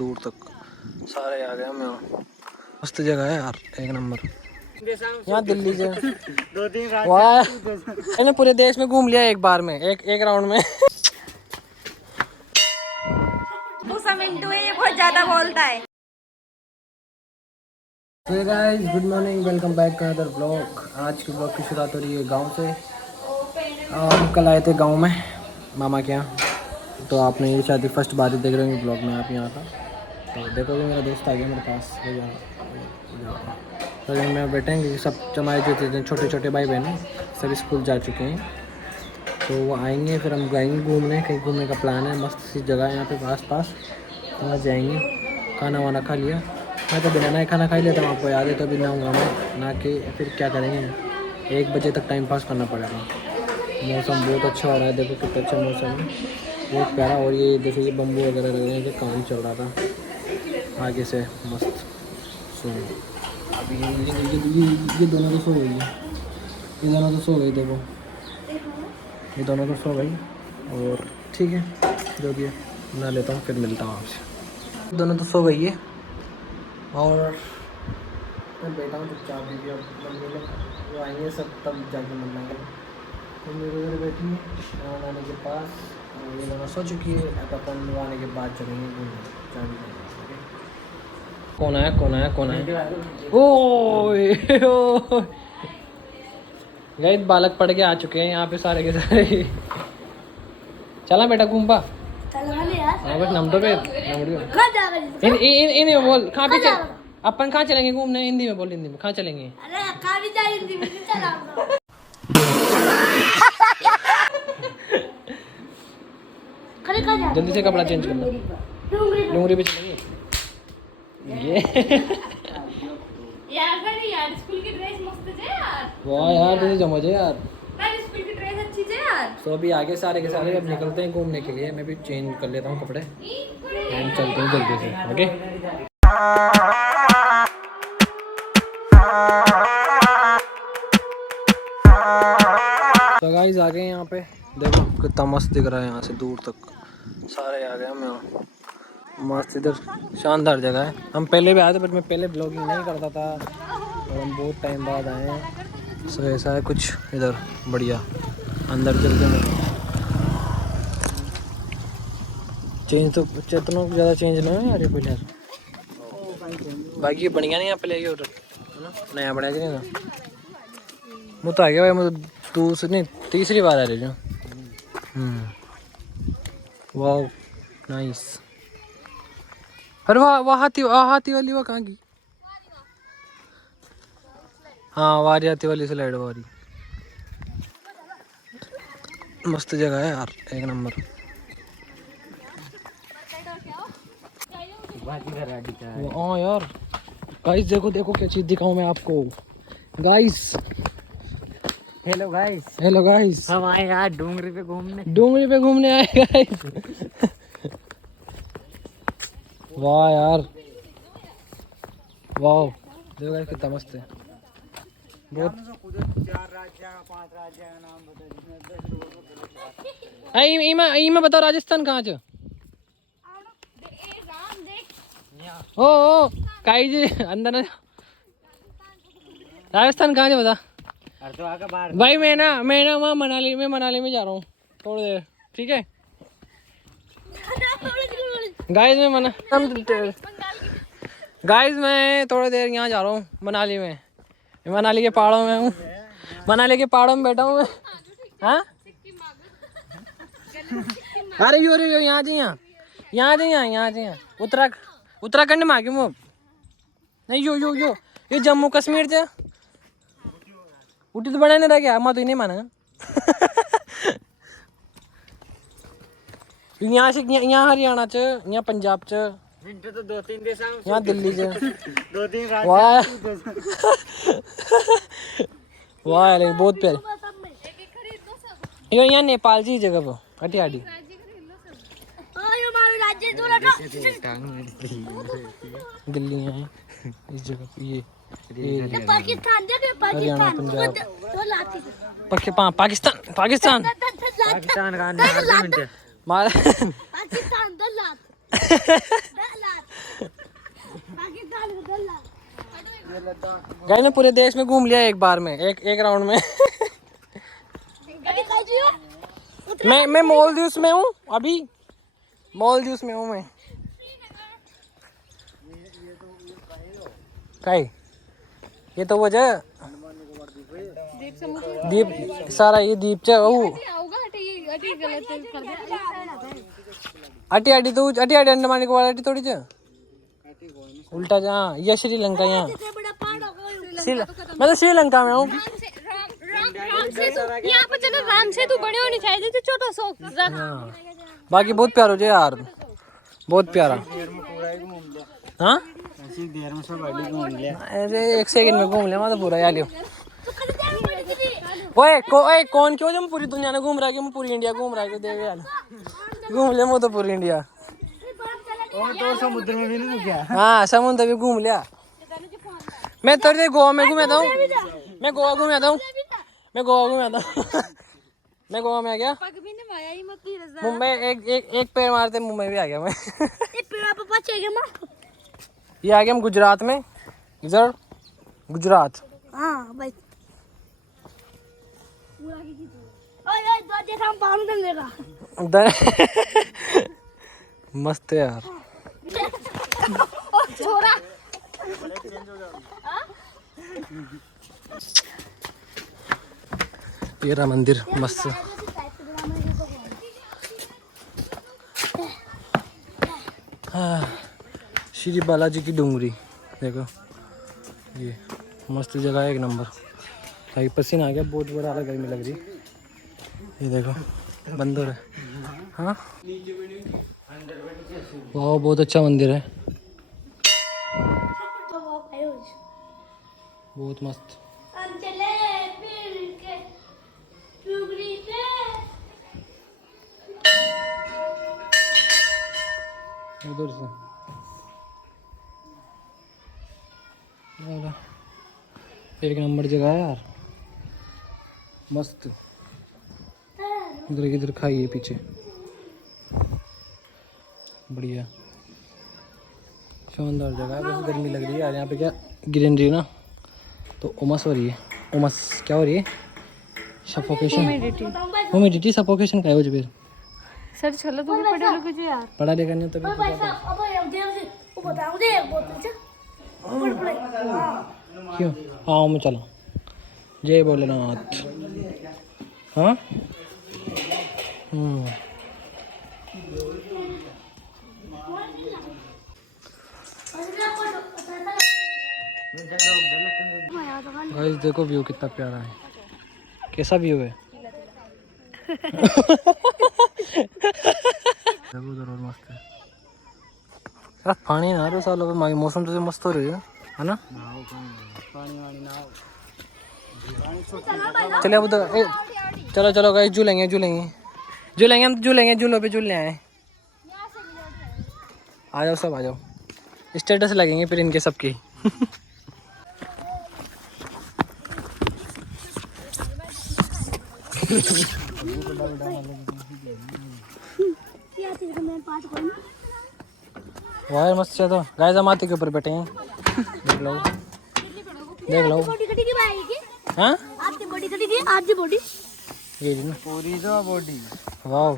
दूर तक सारे आ गए हम यहाँ। मस्त जगह है यार, एक नंबर। यहाँ दिल्ली से 2-3 वाह, मैंने पूरे देश में घूम लिया एक बार में, एक राउंड में। मिंटू है, ये बहुत ज्यादा बोलता है। Hey guys, good morning, welcome back to another blog. आज के ब्लॉग की शुरुआत हो रही है गांव से। हम कल आए थे गांव में मामा के यहाँ, तो आपने ये शायद फर्स्ट बार ही देख रहे होंगे ब्लॉग में आप यहाँ का। तो देखोगे मेरा दोस्त आ गया मेरे पास, तो में बैठेंगे। सब हमारे जो थे छोटे छोटे भाई बहन सब स्कूल जा चुके हैं, तो वो आएंगे, फिर हम जाएंगे घूमने। कहीं घूमने का प्लान है, मस्त सी जगह है यहाँ पे आस पास, वहाँ जाएंगे। खाना वाना खा लिया, मैं तो बिना ना खाना खा ही लेता हूँ, आपको याद है। तो अभी नहाऊंगा मैं, ना के फिर क्या करेंगे, 1 बजे तक टाइम पास करना पड़ेगा। मौसम बहुत अच्छा हो रहा है, देखो कितना अच्छा मौसम है, बहुत प्यारा। और ये देखो ये बम्बू वगैरह लग रहे हैं, जो काम चल रहा था आगे से, मस्त। सो अभी ये दोनों तो सो गई है, ये दोनों तो सो गई, देखो ये दोनों तो सो गई। और ठीक है, जो भी है ना लेता हूँ, फिर मिलता हूँ आपसे। दोनों तो सो गई है और मैं बैठा हूँ चुपचाप। भी अब मम्मी लोग वो आएंगे सब, तब जाके मिलेंगे। तो मेरे उधर बैठी है नानी के पास, और ये दोनों सो चुकी है। अब अपन आने के बाद चलेंगे घूमने। कौन आया कौन आया कौन आया? ओ गए बालक पढ़ के आ चुके हैं यहाँ पे सारे के सारे। चला बेटा घूम पा। हाँ बस नम तो पे इन्हें बोल कहाँ पे चल, अपन कहाँ चलेंगे घूमने? हिंदी में बोल, हिंदी में कहाँ चलेंगे? जल्दी से कपड़ा चेंज कर लो, डूंगरी पे चलेंगे। ये यार स्कूल की ड्रेस मस्त है यार। वाह यार, तुझे जमझ है यार। स्कूल की ड्रेस अच्छी है यार। तो अभी आगे सारे के सारे अब निकलते हैं घूमने के लिए। मैं भी चेंज कर लेता हूँ कपड़े, हम चलते हैं जल्दी से। ओके तो गाइस आ गए यहाँ पे, देखो कितना मस्त दिख रहा है यहाँ से दूर तक, सारे आ गए हम यहाँ। मस्त इधर शानदार जगह है। हम पहले भी आए थे, बट मैं पहले ब्लॉगिंग नहीं करता था, और हम बहुत टाइम बाद आए हैं। सो ऐसा है कुछ इधर, बढ़िया। अंदर चलते हैं, चेंज तो चेतनों को ज़्यादा चेंज नहीं है यार ये पहले, बाकी बढ़िया नहीं है पहले उधर है ना, नया बढ़िया नहीं था। मुझे तो आ गया भाई, मुझे दूसरी नहीं तीसरी बार आ रही हूँ। वाह नाइस। अरे वाह हाथी वाली वो कहाँ की? हाँ वारी हाथी वाली स्लाइड वारी, मस्त जगह है यार, एक नंबर। हाँ यार गाइस, देखो देखो क्या चीज दिखाऊं मैं आपको guys. Hello guys, hello guys, हम आए यार डूंगरी पे घूमने आए गाइस। वाह यार, वाह देखो गाइस कितना मस्त है। बहुत 4 राज्य 5 राज्य का नाम बताओ। मैं बताओ राजस्थान कहाँ छ? ओ काई जी अंदर ना, राजस्थान कहाँ से बता? भाई मैं ना वहाँ मनाली में जा रहा हूँ थोड़ी देर, ठीक है गाइस? मैं थोड़ी देर यहाँ जा रहा हूँ मनाली में, मनाली के पहाड़ों में हूँ, मनाली के पहाड़ों में बैठा हूँ मैं। हाँ अरे यो यहाँ जी उत्तराखंड में आ गया मैं। नहीं यो ये जम्मू कश्मीर से उठी तो बड़ा नहीं रह गया, मैं तो नहीं माना। यहाँ से यहाँ हरियाणा च, यहाँ पंजाब च, विंटर तो 2-3 देश हैं, यहाँ दिल्ली च 2-3 राज्य। वाह वाह यार बहुत प्यारे। यहाँ नेपाल जी जगह पर हटियाडी दिल्ली है इस जगह पे। ये पाकिस्तान हरियाणा पंजाब पाकिस्तान का गाइस मैं पूरे देश में घूम लिया एक बार में, एक राउंड में। मैं मालदीव्स में हूँ अभी, मालदीव्स में हूँ मैं। काई ये तो वो जगह दीप सारा ये दीप च वो अटी अटी तो अटी अटी अंडमान निकोबार अटी थोड़ी च उल्टा जहाँ ये श्रीलंका यहाँ मैं तो श्रीलंका में हूँ। यहाँ पर चलो राम सेतु बड़े होनी चाहिए थे छोटा सा। हाँ बाकी बहुत प्यारा हो जाए यार, बहुत प्यारा। हाँ देर में सब गाड़ी घूम लिया। अरे 1 सेकंड में घूम लिया मैं तो पूरा यार लियो। ओए कौन क्यों जब पूरी दुनिया में घूम रहा है कि मैं पूरी इंडिया घूम रहा है देव यार, घूम लिया मैं तो पूरी इंडिया। और तो समुद्र में भी नहीं गया। हाँ समुद्र भी घूम लिया मैं। थोड़ी गोवा में घूमा था, मैं गोवा घूमा था, मैं गोवा घूमा था। मैं गोवा में आ गया, मुंबई एक पैर मारते मुंबई भी आ गया मैं। ये आ गया हम गुजरात में, इधर गुजरात। हाँ भाई मस्त है यार। ये रहा मंदिर मस्त। हाँ श्री बालाजी की डूंगरी देखो, ये मस्त जगह है एक नंबर। भाई पसीना आ गया, बहुत बड़ा अलग गर्मी लग रही। ये देखो बंदर है। हाँ वाह बहुत अच्छा मंदिर है, बहुत मस्त। उधर से एक नंबर जगह है यार, मस्त। इधर किधर खाई है पीछे, बढ़िया शानदार जगह है। बस गर्मी लग रही है यार यहाँ पे, क्या ग्रीनरी ना तो उमस हो रही है। उमस क्या हो रही है? सफोकेशन, ह्यूमिडिटी सफोकेशन का है वो। सर चलो तुम पढ़े लिखे जी यार, पढ़ा लिखा नहीं तो क्यों? हाँ मैं चला, जय भोलेनाथ। हाँ गाइस देखो व्यू कितना प्यारा है, कैसा व्यू है। उधर और मस्त है यार, पानी ना रहा सालों में, मौसम तो मस्त हो रही है ना। चलिए अब उधर चलो चलो गाइस, झूलेंगे हम झूलेंगे, झूलों पे झूलने आए। आ जाओ सब आ जाओ, स्टेटस लगेंगे फिर इनके सबके। वाह मस्त है। तो गाइस हम हाथी के ऊपर बैठे हैं, देख लो देख लो। हाँ ये ना पूरी तो बॉडी। वाह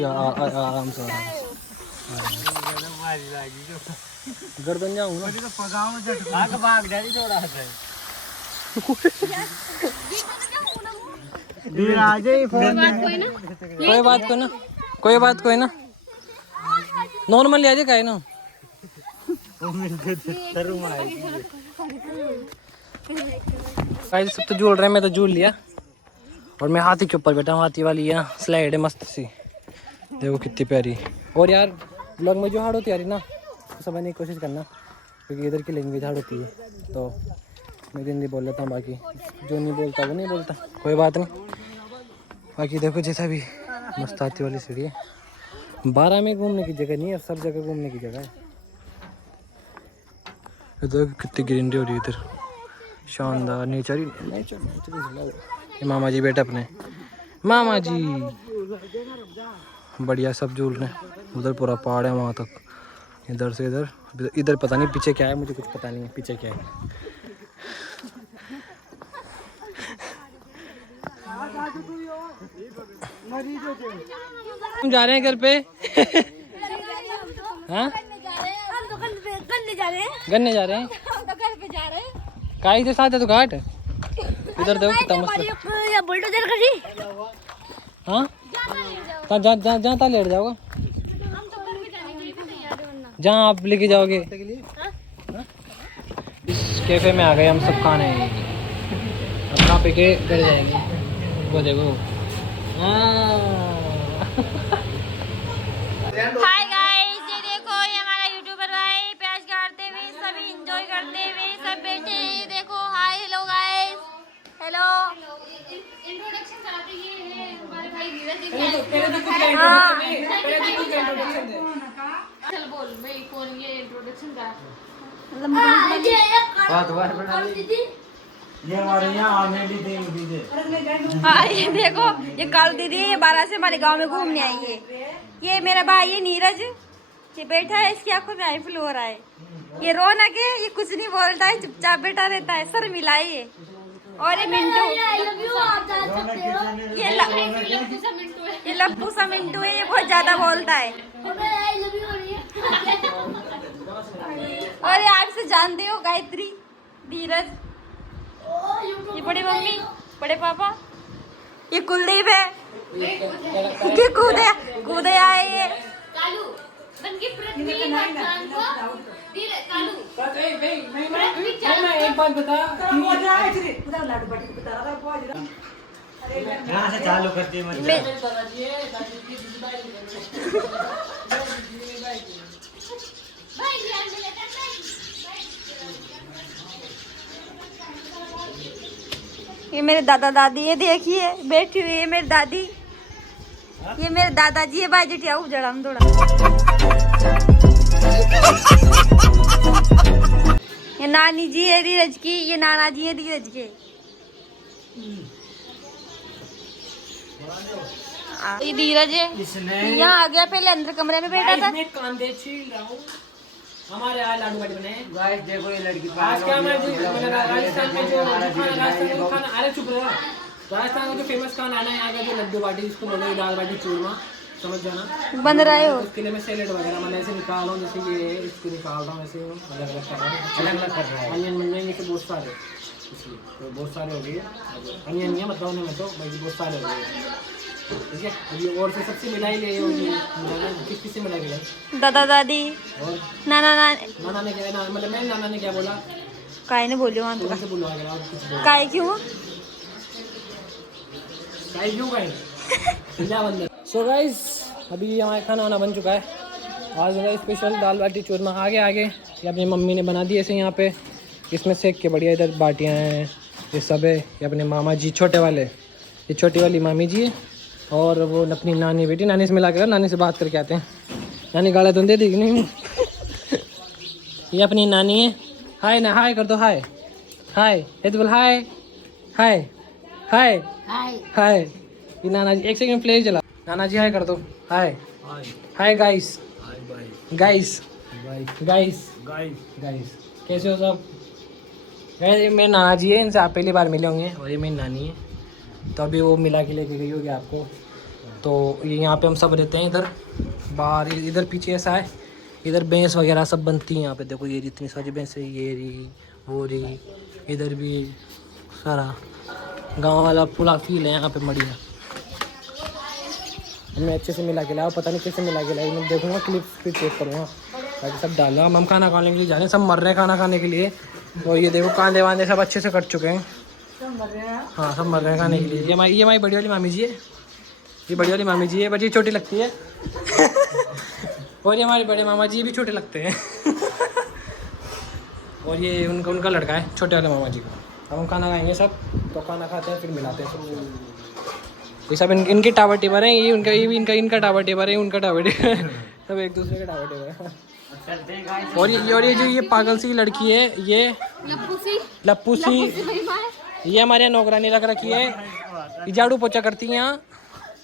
आराम से गर्दन जाऊँ ना तो पगाओ जट भाग जाए थोड़ा सा। फिर आ जाए फोन कोई बात कोई ना नॉर्मली आ जाए का है ना। सब तो झूल रहे हैं, मैं तो झूल लिया और मैं हाथी के ऊपर बैठा हूँ। हाथी वाली है स्लाइड है मस्त सी, देखो कितनी प्यारी। और यार ब्लॉग में जो हार्ड होती है ना तो समझने की कोशिश करना, क्योंकि इधर की लैंग्वेज हार्ड होती है। तो मैं हिंदी बोल लेता हूँ, बाकी जो नहीं बोलता वो नहीं बोलता, कोई बात नहीं। बाकी देखो जैसा भी मस्त हाथी वाली सीढ़ी है। 12 में घूमने की जगह नहीं है, सब जगह घूमने की जगह है। इधर कितनी ग्रीनरी हो रही है, इधर शानदार नेचर ही नेचर। मामा जी बेटा अपने मामा जी, बढ़िया सब झूल रहे हैं। उधर पूरा पहाड़ है वहाँ तक, इधर से इधर। इधर पता नहीं पीछे क्या है, मुझे कुछ पता नहीं है पीछे क्या है। हम जा रहे हैं घर पे। हाँ गन्ने जा रहे हैं। काई के साथ है तो घाट इधर देखो कितना मस्त। हाँ जहाँ तक लेट जाओगा, जहाँ आप लेके जाओगे। इस कैफे में आ गए हम सब खाने। अब कहाँ पे के घर जाएंगे वो देखो। हाय गाइस, ये देखो ये हमारा यूट्यूबर भाई प्याज काटते हुए, सभी एंजॉय करते हुए सब बैठे हैं। देखो hi hello guys, hello. Introduction कराते ये हमारे भाई नीरज। हाँ चल बोल भाई कौन ये इंट्रोडक्शन का। ये हमारे यहाँ आने भी देंगे। हाँ ये देखो ये कल दीदी ये 12 से हमारे गांव में घूमने आई है। ये मेरा भाई है नीरज, ये बैठा है, इसकी आंखों में आई फ्लो हो रहा है। ये रौनक है, ये कुछ नहीं बोलता है, चुपचाप बैठा रहता है, सर मिलाए ये। और ये मिंटू, ये लप्पू सा मिंटू है, ये बहुत ज्यादा बोलता है। और ये आपसे जानते हो गायत्री, धीरज, ये बड़ी मम्मी, बड़े पापा, ये कुलदीप है, ये कूदे कूदे आए ये। एक बात बता, यहाँ से चालू करती है ये मेरे दादा दादी, ये देखिए बैठी हुई है मेरी दादी, ये मेरे दादाजी है। भाई जिटिया उजड़ा हम थोड़ा। ये नानी जी है धीरज की, ये नाना जी है धीरज के। ये धीरज है, यहाँ आ गया, पहले अंदर कमरे में बैठा था। कांदे छील रहा हूँ, हमारे यहाँ लाडू बाटी बने। गाइस देखो ये लड़की आज क्या राजस्थान में जो खाना, अरे चुप रहा, राजस्थान का जो फेमस खाना है यहाँ का, जो लड्डू बाटी जिसको बोलते हैं, दाल बाटी चूरमा, समझ जाना। बन रहे हो उसके लिए मैं सैलेड वगैरह मतलब ऐसे निकाल रहा हूँ, जैसे ये इसको निकाल रहा हूँ, ऐसे अलग अलग कर रहा हूँ, अलग अलग कर रहा है। अनियन बन जाएंगे तो बहुत सारे, इसलिए तो बहुत सारे हो गए अनियन नहीं है मतलब उन्हें में तो बाकी बहुत सारे हो गए। ठीक है, अभी और से सबसे मिलाई ले होगी, किस किस से मिलाई मिलाई, दादा दादी और नाना नाना ने क्या ना, मतलब मेरे नाना ने क्या बोला, काय ने बोलियो वहाँ तुमसे बोलो आगे आप कुछ बोलो। काय क्यों काय क्यों काय सो गाइस अभी हमारा खाना वाना बन चुका है। आज मेरा स्पेशल दाल बाटी चूरमा। आगे आगे ये अपनी मम्मी ने बना दी ऐसे यहाँ पे, इसमें सेक के बढ़िया। इधर बाटियाँ हैं, ये सब है। ये अपने मामा जी छोटे वाले, ये छोटी वाली मामी जी है, और वो अपनी नानी बेटी। नानी से मिला कर, नानी से बात करके आते हैं। नानी गाला तो दे दी कि नहीं। ये अपनी नानी है। हाय ना, हाय कर दो, हाय हाय, ये तो बोल हाय हाय हाय हाय। ये नाना जी, एक सेकंड प्ले चला। नाना जी हाय कर दो, hi hi guys guys guys guys. कैसे हो सब? ये मेरे नाना जी है, इनसे आप पहली बार मिले होंगे, और ये मेरी नानी है। तो अभी वो मिला के लेके गई होगी आपको। तो ये यहाँ पे हम सब रहते हैं। इधर बाहर, इधर पीछे ऐसा है, इधर भैंस वगैरह सब बनती हैं यहाँ पे। देखो ये इतनी सारी भैंस है, ये रही वो रही, इधर भी सारा गांव वाला पूरा फील है यहाँ पे। बढ़िया, मैं अच्छे से मिला के लाया, पता नहीं कैसे मिला के लाया, मैं देखूँगा क्लिप फिर चेक करूँगा, बाकी सब डाल रहा। हम खाना खाने के लिए जा रहे हैं, सब मर रहे हैं खाना खाने के लिए। और ये देखो कांदे वांदे सब अच्छे से कट चुके हैं। हाँ सब मर रहे हैं खाने के लिए। ये हमारी बड़ी वाली मामी जी है, ये बड़ी वाली मामी जी है, बट ये छोटी लगती है। और ये हमारे बड़े मामा जी भी छोटे लगते हैं। और ये उनका लड़का है, छोटे वाले मामा जी का। अब हम खाना खाएंगे सब, तो खाना खाते हैं फिर मिलाते हैं सब। ये सब इनके टावर टेबर हैं, ये उनका, ये भी इनका टावर टेबर है, उनका टावर टेबर। सब एक दूसरे का टावर टेबर है। और ये जो ये पागल सी लड़की है, ये लप्पू सी, ये हमारे यहाँ नौकरानी रख रखी है, ये झाड़ू पोछा करती हैं यहाँ।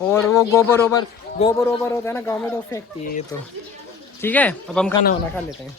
और वो गोबर ओबर होता है ना गांव में, तो फेंकती है ये तो। ठीक है, अब हम खाना वाना खा लेते हैं।